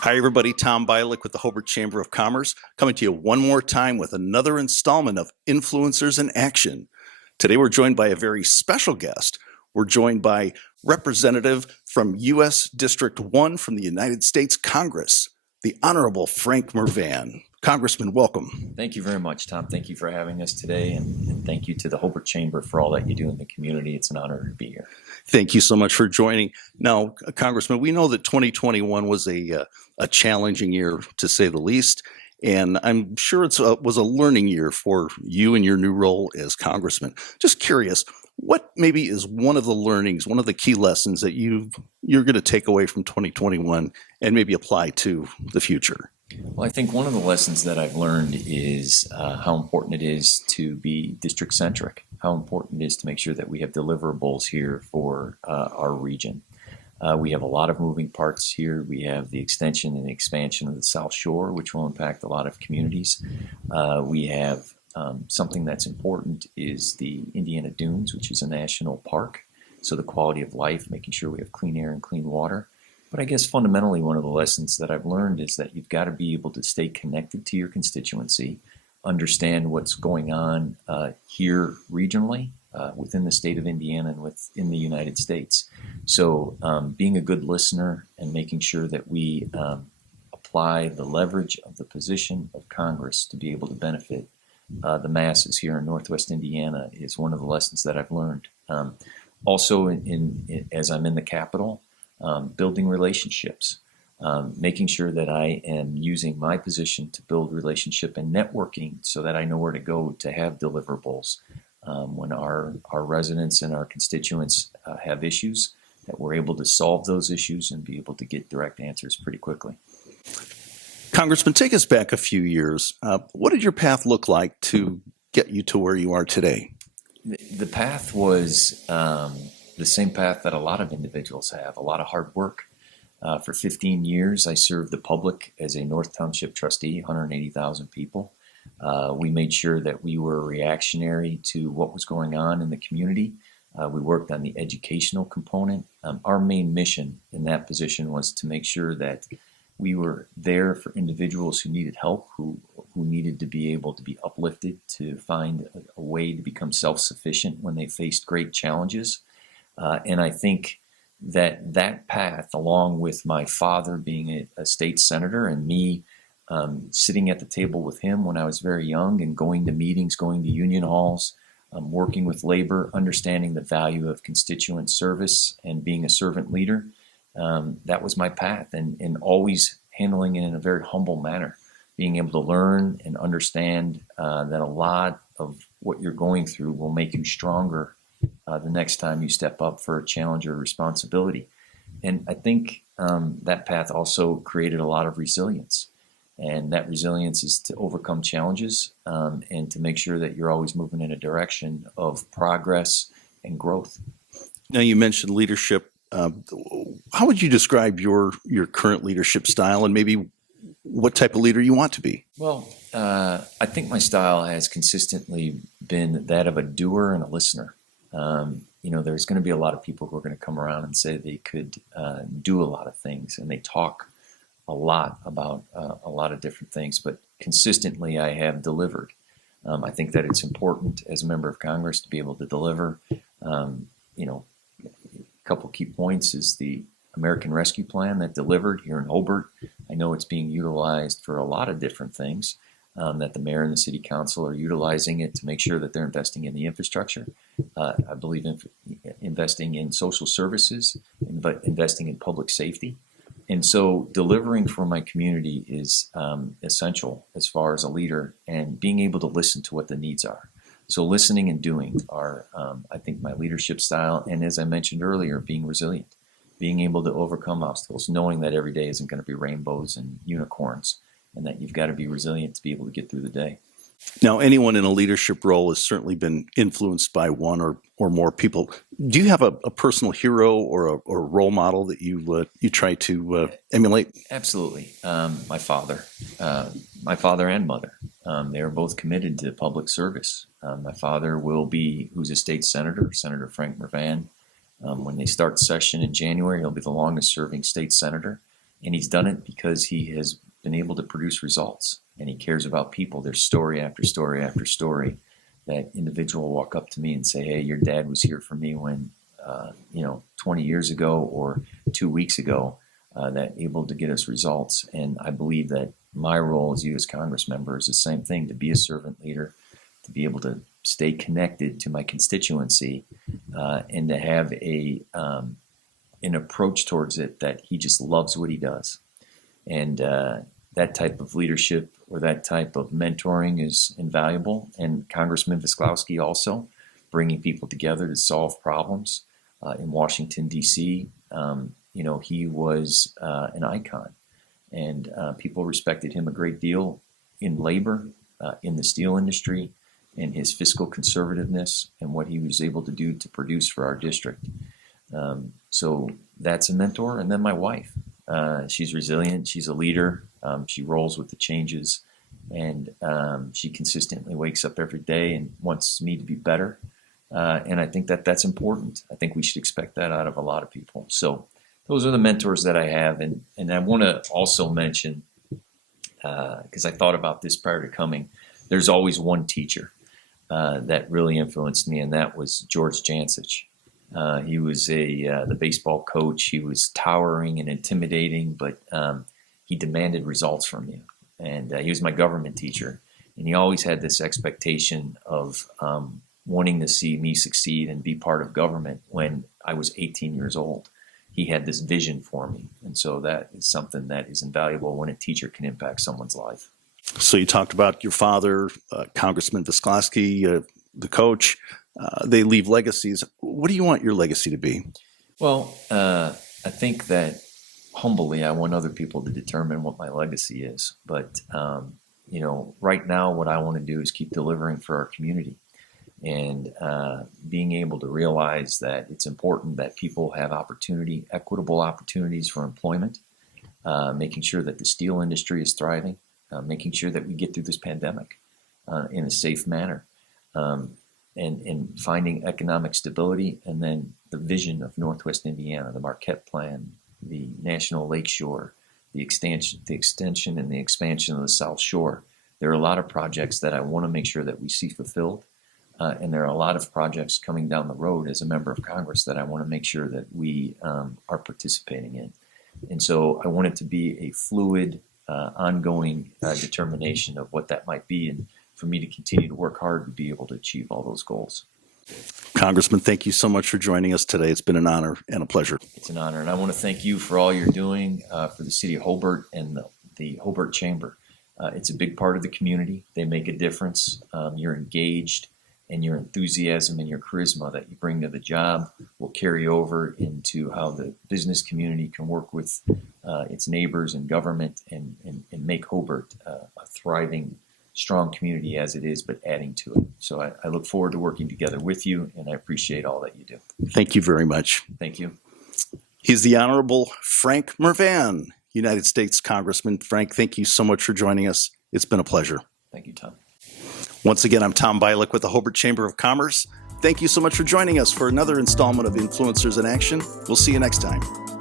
Hi, everybody. Tom Bialik with the Hobart Chamber of Commerce, coming to you one more time with another installment of Influencers in Action. Today, we're joined by a very special guest. We're joined by Representative from U.S. District 1 from the United States Congress, the Honorable Frank Mrvan. Congressman, welcome. Thank you very much, Tom. Thank you for having us today, and thank you to the Hobart Chamber for all that you do in the community. It's an honor to be here. Thank you so much for joining. Now, Congressman, we know that 2021 was a challenging year, to say the least, and I'm sure it was a learning year for you in your new role as Congressman. Just curious, what maybe is one of the learnings, one of the key lessons that you're going to take away from 2021 and maybe apply to the future? Well, I think one of the lessons that I've learned is how important it is to be district-centric, how important it is to make sure that we have deliverables here for our region. We have a lot of moving parts here. We have the extension and expansion of the South Shore, which will impact a lot of communities. We have something that's important is the Indiana Dunes, which is a national park. So the quality of life, making sure we have clean air and clean water. But I guess fundamentally one of the lessons that I've learned is that you've got to be able to stay connected to your constituency, understand what's going on here regionally within the state of Indiana and within the United States. So being a good listener and making sure that we apply the leverage of the position of Congress to be able to benefit the masses here in Northwest Indiana is one of the lessons that I've learned. Also, as I'm in the Capitol, building relationships, making sure that I am using my position to build relationship and networking so that I know where to go to have deliverables when our residents and our constituents have issues, that we're able to solve those issues and be able to get direct answers pretty quickly. Congressman, take us back a few years. What did your path look like to get you to where you are today? The path was the same path that a lot of individuals have, a lot of hard work. For 15 years, I served the public as a North Township trustee, 180,000 people. We made sure that we were reactionary to what was going on in the community. We worked on the educational component. Our main mission in that position was to make sure that we were there for individuals who needed help, who needed to be able to be uplifted, to find a way to become self-sufficient when they faced great challenges. And I think that path, along with my father being a state senator and me sitting at the table with him when I was very young and going to meetings, going to union halls, working with labor, understanding the value of constituent service and being a servant leader, that was my path, and always handling it in a very humble manner, being able to learn and understand that a lot of what you're going through will make you stronger the next time you step up for a challenge or responsibility. And I think that path also created a lot of resilience. And that resilience is to overcome challenges and to make sure that you're always moving in a direction of progress and growth. Now, you mentioned leadership. How would you describe your current leadership style and maybe what type of leader you want to be? Well, I think my style has consistently been that of a doer and a listener. There's going to be a lot of people who are going to come around and say they could do a lot of things, and they talk a lot about a lot of different things, but consistently I have delivered. I think that it's important as a member of Congress to be able to deliver. A couple key points is the American Rescue Plan that delivered here in Hobart. I know it's being utilized for a lot of different things, that the mayor and the city council are utilizing it to make sure that they're investing in the infrastructure. I believe in investing in social services, but investing in public safety. And so delivering for my community is essential as far as a leader, and being able to listen to what the needs are. So listening and doing are, I think, my leadership style. And as I mentioned earlier, being resilient, being able to overcome obstacles, knowing that every day isn't going to be rainbows and unicorns, and that you've got to be resilient to be able to get through the day. Now, anyone in a leadership role has certainly been influenced by one or more people. Do you have a personal hero or a role model that you try to emulate? Absolutely. My father and mother, they are both committed to public service. My father who's a state senator, Senator Frank Mrvan. When they start session in January, he'll be the longest serving state senator. And he's done it because he has been able to produce results, and he cares about people. There's story after story after story that individual will walk up to me and say, hey, your dad was here for me when, 20 years ago or 2 weeks ago, that able to get us results. And I believe that my role as you as Congress member is the same thing, to be a servant leader, to be able to stay connected to my constituency, and to have an approach towards it that he just loves what he does. And that type of leadership or that type of mentoring is invaluable. And Congressman Visklowski also, bringing people together to solve problems in Washington, D.C. He was an icon, and people respected him a great deal in labor, in the steel industry, and his fiscal conservativeness and what he was able to do to produce for our district. So that's a mentor. And then my wife, she's resilient. She's a leader. She rolls with the changes, and she consistently wakes up every day and wants me to be better. And I think that that's important. I think we should expect that out of a lot of people. So those are the mentors that I have. And I want to also mention, because I thought about this prior to coming, there's always one teacher that really influenced me, and that was George Jansich. He was the baseball coach. He was towering and intimidating, but he demanded results from you. And he was my government teacher. And he always had this expectation of wanting to see me succeed and be part of government when I was 18 years old. He had this vision for me. And so that is something that is invaluable when a teacher can impact someone's life. So you talked about your father, Congressman Visklowski, the coach. They leave legacies. What do you want your legacy to be? Well, I think that humbly, I want other people to determine what my legacy is. But, right now, what I want to do is keep delivering for our community, and being able to realize that it's important that people have opportunity, equitable opportunities for employment, making sure that the steel industry is thriving, making sure that we get through this pandemic in a safe manner, and finding economic stability, and then the vision of Northwest Indiana, the Marquette Plan, the National Lakeshore, the extension and the expansion of the South Shore. There are a lot of projects that I want to make sure that we see fulfilled. And there are a lot of projects coming down the road as a member of Congress that I want to make sure that we are participating in. And so I want it to be a fluid, ongoing determination of what that might be, and for me to continue to work hard to be able to achieve all those goals. Congressman, thank you so much for joining us today. It's been an honor and a pleasure. It's an honor. And I want to thank you for all you're doing for the city of Hobart and the Hobart Chamber. It's a big part of the community. They make a difference. You're engaged, and your enthusiasm and your charisma that you bring to the job will carry over into how the business community can work with its neighbors and government, and make Hobart a thriving, strong community as it is, but adding to it. So I look forward to working together with you, and I appreciate all that you do. Thank you very much. Thank you. He's the Honorable Frank Mrvan, United States Congressman. Frank, thank you so much for joining us. It's been a pleasure. Thank you, Tom. Once again, I'm Tom Bialik with the Hobart Chamber of Commerce. Thank you so much for joining us for another installment of Influencers in Action. We'll see you next time.